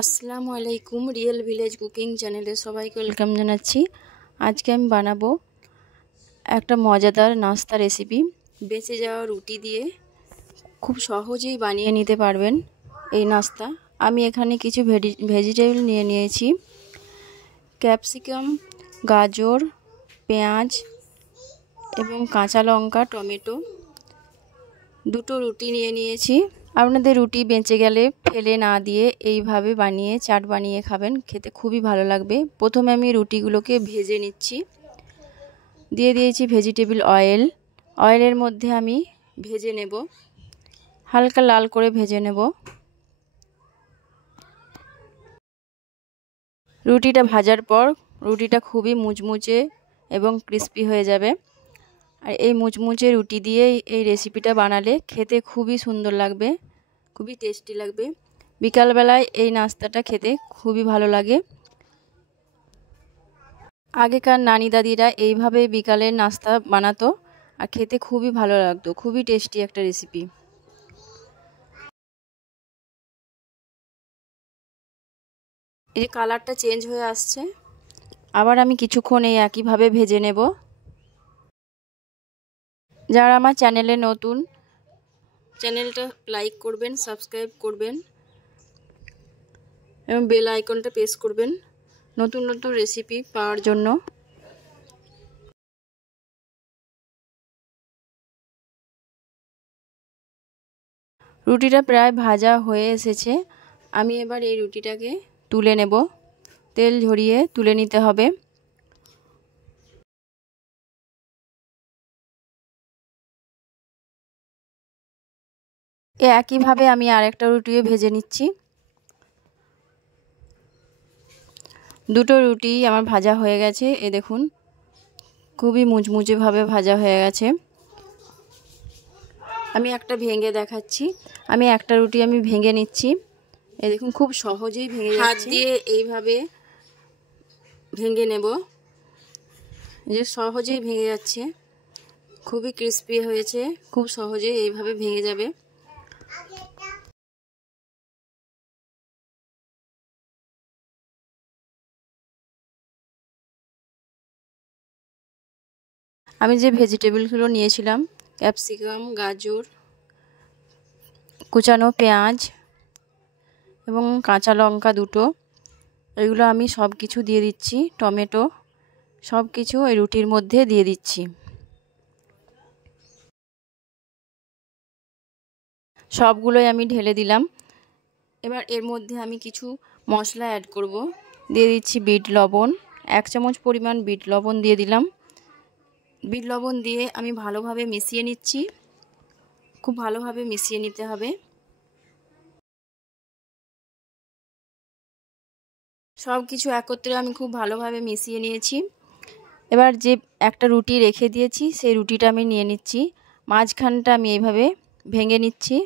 আসসালামু আলাইকুম। Real village cooking চ্যানেলে সবাইকে ওয়েলকাম জানাচ্ছি। আজকে আমি বানাবো একটা মজাদার নাস্তা রেসিপি। বেঁচে যাওয়া রুটি দিয়ে খুব সহজেই বানিয়ে নিতে পারবেন এই নাস্তা। আমি এখানে কিছু ভেজিটেবল নিয়ে নিয়েছি। ক্যাপসিকাম, গাজর, পেঁয়াজ এবং কাঁচা লঙ্কা, টমেটো। দুটো রুটি নিয়ে নিয়েছি। আপনাদের রুটি বেঁচে গেলে ফেলে না দিয়ে এইভাবে বানিয়ে চাট বানিয়ে খাবেন, খেতে খুবই ভালো লাগবে। প্রথমে আমি রুটিগুলোকে ভেজে নিচ্ছি। দিয়ে দিয়েছি ভেজিটেবল অয়েল। অয়েলের মধ্যে আমি ভেজে নেব, হালকা লাল করে ভেজে নেব। রুটিটা ভাজার পর রুটিটা খুবই মুচমুচে এবং ক্রিস্পি হয়ে যাবে। আর এই মুচমুচে রুটি দিয়ে এই রেসিপিটা বানালে খেতে খুবই সুন্দর লাগবে, খুবই টেস্টি লাগবে। বিকালবেলায় এই নাস্তাটা খেতে খুবই ভালো লাগে। আগেকার নানি দাদিরা এইভাবে বিকালের নাস্তা বানাতো আর খেতে খুবই ভালো লাগতো। খুবই টেস্টি একটা রেসিপি। এই যে কালারটা চেঞ্জ হয়ে আসছে, আবার আমি কিছুক্ষণ এই একইভাবে ভেজে নেব। যারা আমার চ্যানেলে নতুন, চ্যানেলটা লাইক করবেন, সাবস্ক্রাইব করবেন এবং বেল আইকনটা প্রেস করবেন নতুন নতুন রেসিপি পাওয়ার জন্য। রুটিটা প্রায় ভাজা হয়ে এসেছে। আমি এবার এই রুটিটাকে তুলে নেব। তেল ঝরিয়ে তুলে নিতে হবে। একইভাবে আমি আরেকটা রুটিও ভেজে নিচ্ছি। দুটো রুটি আমার ভাজা হয়ে গেছে। দেখুন খুবই মুচমুচেভাবে ভাজা হয়ে গেছে। আমি একটা ভেঙে দেখাচ্ছি। আমি একটা রুটি ভেঙে নিচ্ছি। দেখুন খুব সহজেই ভেঙে যাচ্ছে। হাত দিয়ে এইভাবে ভেঙে নেব। যে সহজেই ভেঙে যাচ্ছে, খুবই ক্রিস্পি হয়েছে। খুব সহজেই এইভাবে ভেঙে যাবে। আমি যে ভেজিটেবলগুলো নিয়েছিলাম, ক্যাপসিকাম, গাজর, কুচানো পেঁয়াজ এবং কাঁচা লঙ্কা দুটো, এগুলো আমি সব কিছু দিয়ে দিচ্ছি। টমেটো, সব কিছু এই রুটির মধ্যে দিয়ে দিচ্ছি। সবগুলোই আমি ঢেলে দিলাম। এবার এর মধ্যে আমি কিছু মশলা অ্যাড করব। দিয়ে দিচ্ছি বিট লবণ, 1 চামচ পরিমাণ বিট লবণ দিয়ে দিলাম। বিট লবণ দিয়ে আমি ভালোভাবে মিশিয়ে নিচ্ছি। খুব ভালোভাবে মিশিয়ে নিতে হবে। সব কিছু একত্রে আমি খুব ভালোভাবে মিশিয়ে নিয়েছি। এবার যে একটা রুটি রেখে দিয়েছি, সেই রুটিটা আমি নিয়ে নিচ্ছি। মাঝখানটা আমি এইভাবে ভেঙে নিচ্ছি।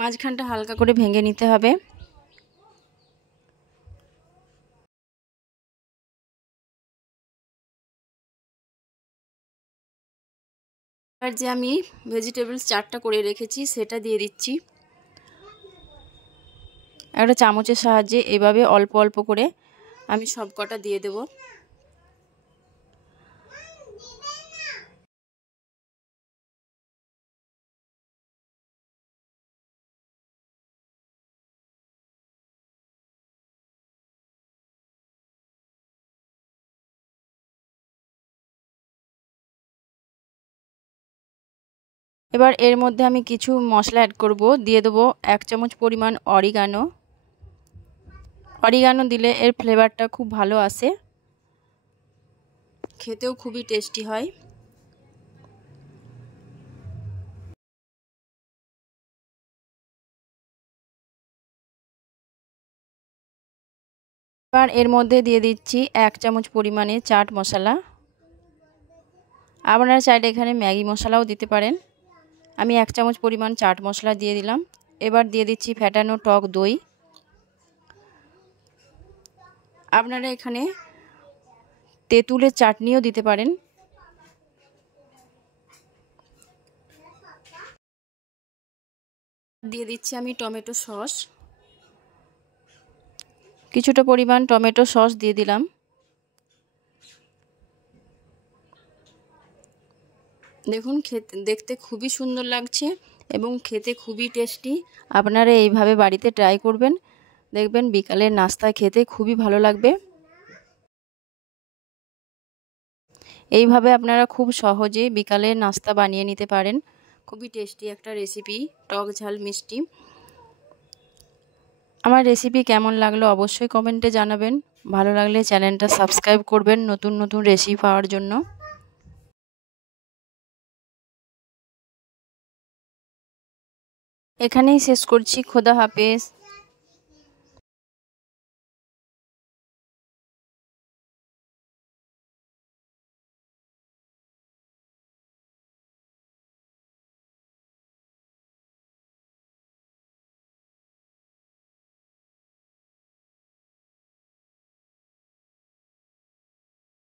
মাঝখানটা হালকা করে ভেঙে নিতে হবে। এবার যে আমি ভেজিটেবলস চাটটা করে রেখেছি সেটা দিয়ে দিচ্ছি। একটা চামচের সাহায্যে এভাবে অল্প অল্প করে আমি সব কটা দিয়ে দেব। এবার এর মধ্যে আমি কিছু মশলা অ্যাড করব। দিয়ে দেবো 1 চামচ পরিমাণ অরিগানো। অরিগানো দিলে এর ফ্লেভারটা খুব ভালো আসে, খেতেও খুবই টেস্টি হয়। এবার এর মধ্যে দিয়ে দিচ্ছি 1 চামচ পরিমাণে চাট মশলা। আপনারা চাইলে এখানে ম্যাগি মশলাও দিতে পারেন। আমি 1 চামচ পরিমাণ চাট মশলা দিয়ে দিলাম। এবার দিয়ে দিচ্ছি ফ্যাটানো টক দই। আপনারা এখানে তেঁতুলের চাটনিও দিতে পারেন। দিয়ে দিচ্ছি আমি টমেটো সস। কিছুটা পরিমাণ টমেটো সস দিয়ে দিলাম। দেখুন দেখতে খুবই সুন্দর লাগছে এবং খেতে খুবই টেস্টি। আপনারা এইভাবে বাড়িতে ট্রাই করবেন, দেখবেন বিকালের নাস্তা খেতে খুবই ভালো লাগবে। এইভাবে আপনারা খুব সহজে বিকালের নাস্তা বানিয়ে নিতে পারেন। খুবই টেস্টি একটা রেসিপি, টক ঝাল মিষ্টি। আমার রেসিপি কেমন লাগলো অবশ্যই কমেন্টে জানাবেন। ভালো লাগলে চ্যানেলটা সাবস্ক্রাইব করবেন নতুন নতুন রেসিপি পাওয়ার জন্য। এখানেই শেষ করছি। খোদা হাফেজ।